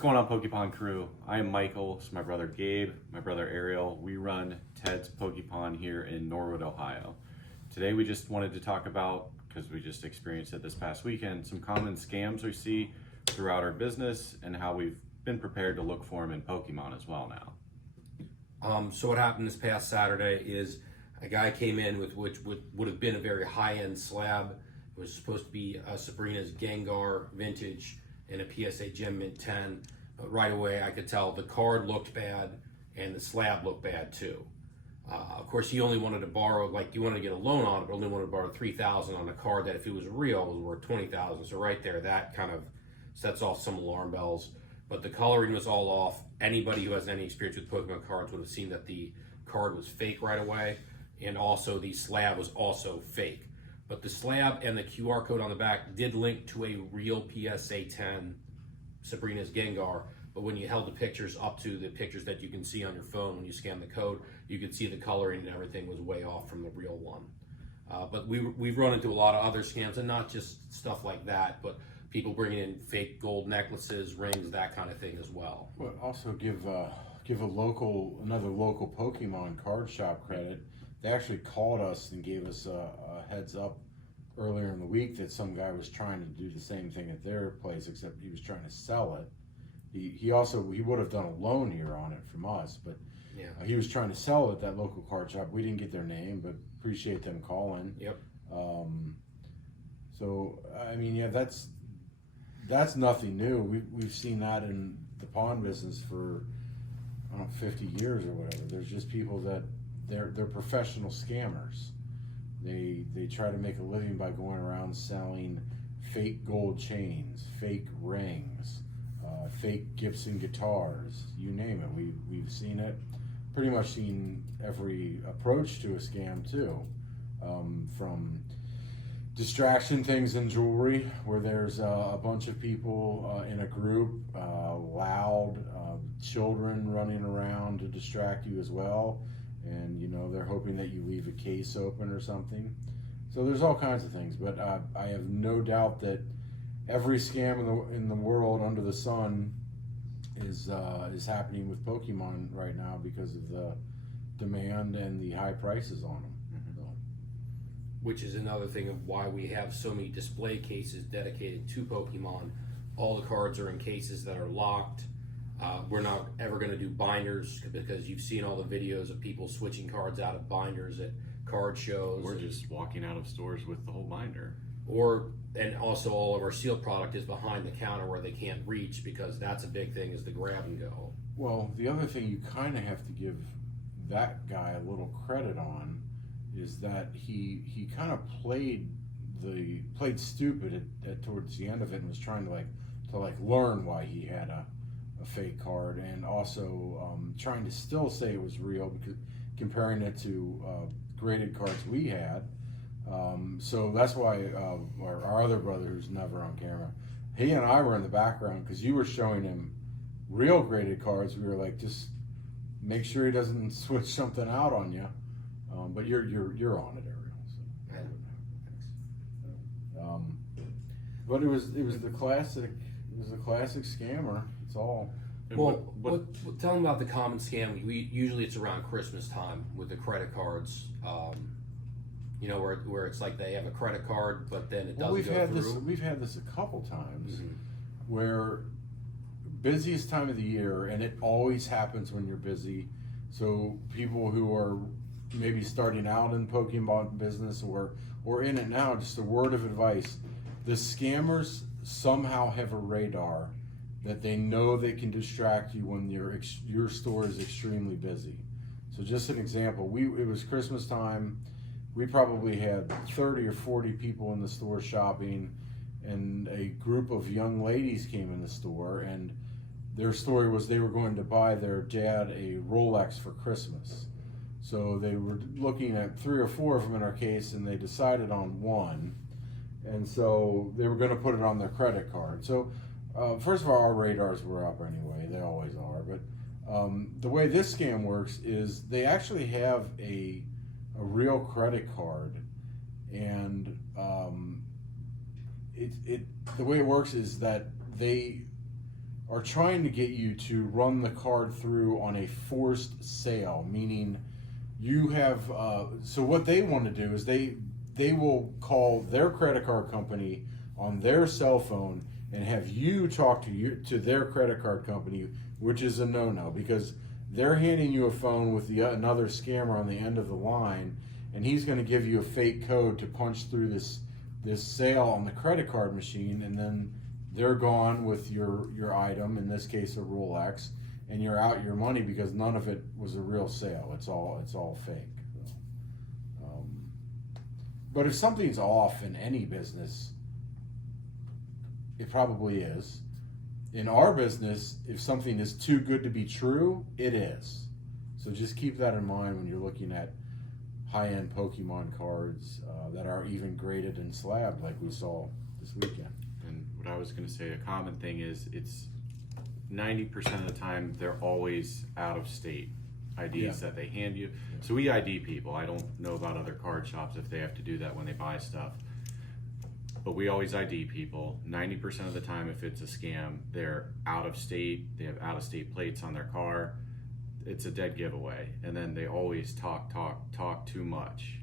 What's going on, Pokepon crew? I am Michael, it's my brother Gabe, my brother Ariel. We run Ted's Pokepon here in Norwood, Ohio. Today we just wanted to talk about, because we just experienced it this past weekend, some common scams we see throughout our business and how we've been prepared to look for them in Pokemon as well now. So what happened this past Saturday is a guy came in with which would have been a very high-end slab. It was supposed to be Sabrina's Gengar Vintage and a PSA Gem Mint 10, but right away I could tell the card looked bad and the slab looked bad too. Of course, he only wanted to borrow, like, you wanted to get a loan on it, but only wanted to borrow $3,000 on a card that if it was real was worth $20,000. So right there, that kind of sets off some alarm bells. But the coloring was all off. Anybody who has any experience with Pokemon cards would have seen that the card was fake right away, and also the slab was also fake. But the slab and the QR code on the back did link to a real PSA 10 Sabrina's Gengar, but when you held the pictures up to the pictures that you can see on your phone when you scan the code, you could see the coloring and everything was way off from the real one. But we've run into a lot of other scams, and not just stuff like that, but people bringing in fake gold necklaces, rings, that kind of thing as well. But also give another local Pokemon card shop credit. They actually called us and gave us a heads up earlier in the week that some guy was trying to do the same thing at their place, except he was trying to sell it. He would have done a loan here on it from us, but yeah, he was trying to sell it at that local card shop. We didn't get their name, but appreciate them calling. Yep. So I mean, yeah, that's nothing new. We've seen that in the pawn business for, I don't know, 50 years or whatever. There's just people that they're professional scammers. They try to make a living by going around selling fake gold chains, fake rings, fake Gibson guitars, you name it. We've seen it. Pretty much seen every approach to a scam too, from distraction things in jewelry, where there's a bunch of people in a group, loud, children running around to distract you as well, and they're hoping that you leave a case open or something. So there's all kinds of things, but I have no doubt that every scam in the world under the sun is happening with Pokemon right now because of the demand and the high prices on them. Which is another thing of why we have so many display cases dedicated to Pokemon. All the cards are in cases that are locked. We're not ever going to do binders because you've seen all the videos of people switching cards out of binders at card shows. We're just walking out of stores with the whole binder. And also all of our sealed product is behind the counter where they can't reach, because that's a big thing, is the grab and go. Well, the other thing you kind of have to give that guy a little credit on is that he kind of played stupid at towards the end of it, and was trying to learn why he had a fake card, and also trying to still say it was real, because comparing it to graded cards we had. So that's why our other brother, who's never on camera, he and I were in the background because you were showing him real graded cards. We were like, just make sure he doesn't switch something out on you. But you're on it, Ariel. So. But it was the classic. It was a classic scammer. It's all. Well, tell them about the common scam. Usually it's around Christmas time with the credit cards. Where it's like they have a credit card, but then it doesn't go through. We've had this a couple times, where busiest time of the year, and it always happens when you're busy. So people who are maybe starting out in Pokemon business or in it now, just a word of advice: the scammers somehow have a radar that they know they can distract you when your store is extremely busy. So just an example, it was Christmas time. We probably had 30 or 40 people in the store shopping, and a group of young ladies came in the store, and their story was they were going to buy their dad a Rolex for Christmas. So they were looking at 3 or 4 of them in our case, and they decided on one, and so they were going to put it on their credit card. So first of all, our radars were up anyway, they always are, but the way this scam works is they actually have a real credit card, and the way it works is that they are trying to get you to run the card through on a forced sale, meaning you have. So what they want to do is they will call their credit card company on their cell phone and have you talk to their credit card company, which is a no-no because they're handing you a phone with another scammer on the end of the line, and he's going to give you a fake code to punch through this sale on the credit card machine, and then they're gone with your item, in this case a Rolex, and you're out your money because none of it was a real sale. It's all fake. But if something's off in any business, it probably is. In our business, if something is too good to be true, it is. So just keep that in mind when you're looking at high-end Pokemon cards that are even graded and slabbed like we saw this weekend. And what I was going to say, a common thing is it's 90% of the time they're always out of state IDs that they hand you. So we ID people. I don't know about other card shops if they have to do that when they buy stuff. But we always ID people. 90% of the time, if it's a scam, they're out of state. They have out of state plates on their car. It's a dead giveaway. And then they always talk too much.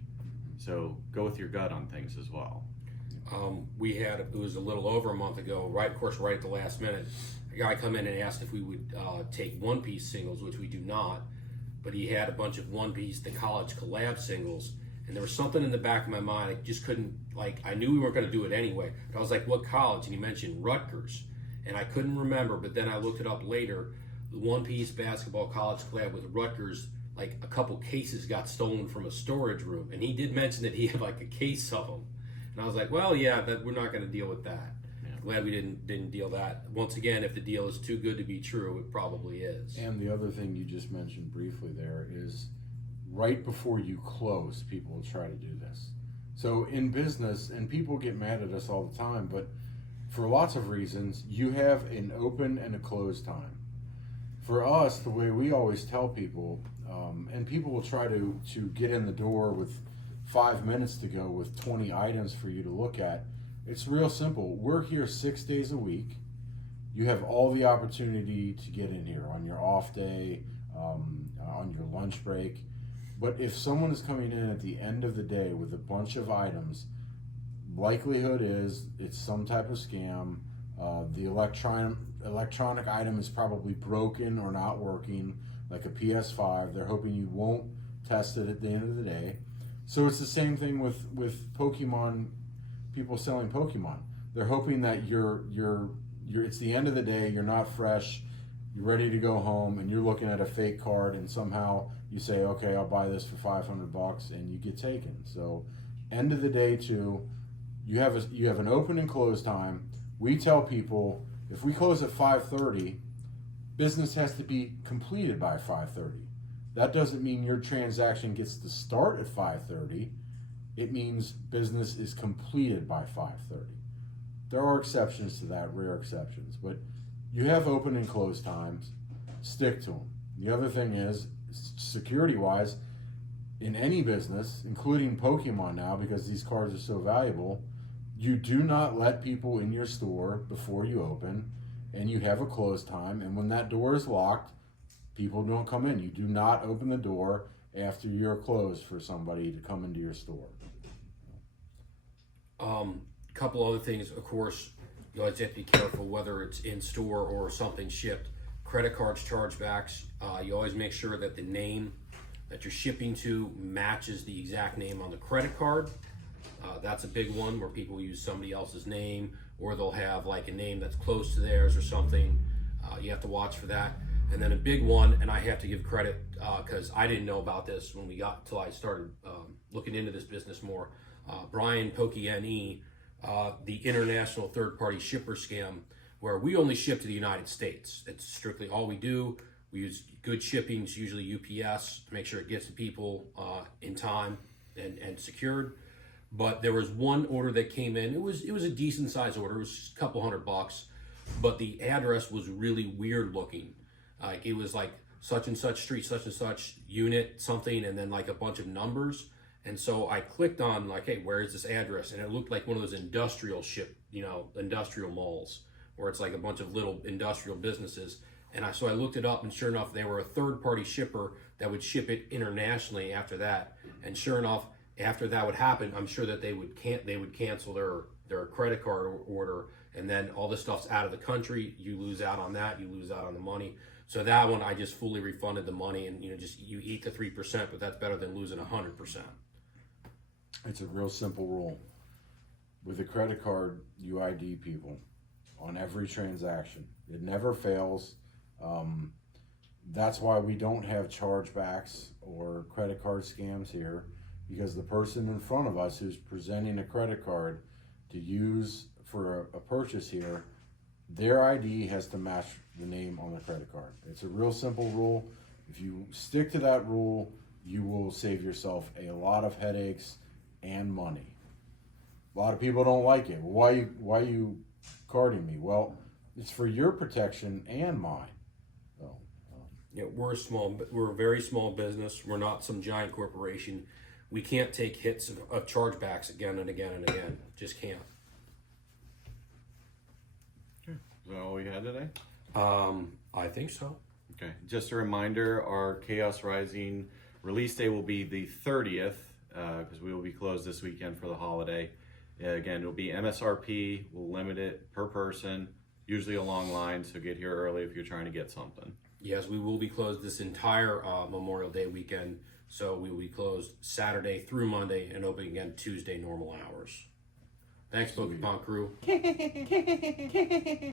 So go with your gut on things as well. It was a little over a month ago, right at the last minute, a guy come in and asked if we would take one-piece singles, which we do not, but he had a bunch of one-piece, the college collab singles, and there was something in the back of my mind, I just couldn't, I knew we weren't going to do it anyway, but I was like, what college? And he mentioned Rutgers, and I couldn't remember, but then I looked it up later, the one-piece basketball college collab with Rutgers, a couple cases got stolen from a storage room, and he did mention that he had a case of them. And I was like, well, yeah, we're not going to deal with that. Yeah. Glad we didn't deal that. Once again, if the deal is too good to be true, it probably is. And the other thing you just mentioned briefly there is right before you close, people will try to do this. So in business, and people get mad at us all the time, but for lots of reasons, you have an open and a close time. For us, the way we always tell people, and people will try to get in the door with 5 minutes to go with 20 items for you to look at. It's real simple. We're here 6 days a week. You have all the opportunity to get in here on your off day, on your lunch break. But if someone is coming in at the end of the day with a bunch of items, likelihood is it's some type of scam. The electronic item is probably broken or not working, like a PS5. They're hoping you won't test it at the end of the day. So it's the same thing with Pokemon, people selling Pokemon. They're hoping that it's the end of the day, you're not fresh, you're ready to go home, and you're looking at a fake card, and somehow you say, okay, I'll buy this for $500, and you get taken. So end of the day too, you have an open and close time. We tell people if we close at 5:30, business has to be completed by 5:30. That doesn't mean your transaction gets to start at 5:30. It means business is completed by 5:30. There are exceptions to that, rare exceptions, but you have open and close times. Stick to them. The other thing is, security-wise, in any business, including Pokemon now, because these cards are so valuable, you do not let people in your store before you open, and you have a close time, and when that door is locked, people don't come in. You do not open the door after you're closed for somebody to come into your store. Couple other things, of course, you always have to be careful whether it's in store or something shipped. Credit cards, chargebacks, you always make sure that the name that you're shipping to matches the exact name on the credit card. That's a big one where people use somebody else's name, or they'll have a name that's close to theirs or something. You have to watch for that. And then a big one, and I have to give credit because I didn't know about this when we got till I started looking into this business more. Brian Pokey the international third-party shipper scam, where we only ship to the United States. It's strictly all we do. We use good shipping, it's usually UPS, to make sure it gets to people in time and secured. But there was one order that came in. It was a decent size order. It was a couple $100, but the address was really weird looking. It was such and such street, such and such unit, something, and then a bunch of numbers. And so I clicked on hey, where is this address? And it looked like one of those industrial industrial malls or it's like a bunch of little industrial businesses. And so I looked it up, and sure enough, they were a third-party shipper that would ship it internationally after that. And sure enough, after that would happen, I'm sure that they would cancel their credit card order, and then all this stuff's out of the country. You lose out on that. You lose out on the money. So that one, I just fully refunded the money, and you eat the 3%, but that's better than losing 100%. It's a real simple rule. With a credit card, you ID people on every transaction. It never fails. That's why we don't have chargebacks or credit card scams here, because the person in front of us who's presenting a credit card to use for a purchase here, their ID has to match the name on the credit card. It's a real simple rule. If you stick to that rule, you will save yourself a lot of headaches and money. A lot of people don't like it. Why are you carding me? Well, it's for your protection and mine. So, Yeah, we're a very small business. We're not some giant corporation. We can't take hits of chargebacks again and again and again. Just can't. Is that all we had today? I think so. Okay. Just a reminder, our Chaos Rising release day will be the 30th, because we will be closed this weekend for the holiday. Again, it'll be MSRP. We'll limit it per person, usually a long line, so get here early if you're trying to get something. Yes, we will be closed this entire Memorial Day weekend. So we will be closed Saturday through Monday and open again Tuesday normal hours. Thanks, Pokemon crew.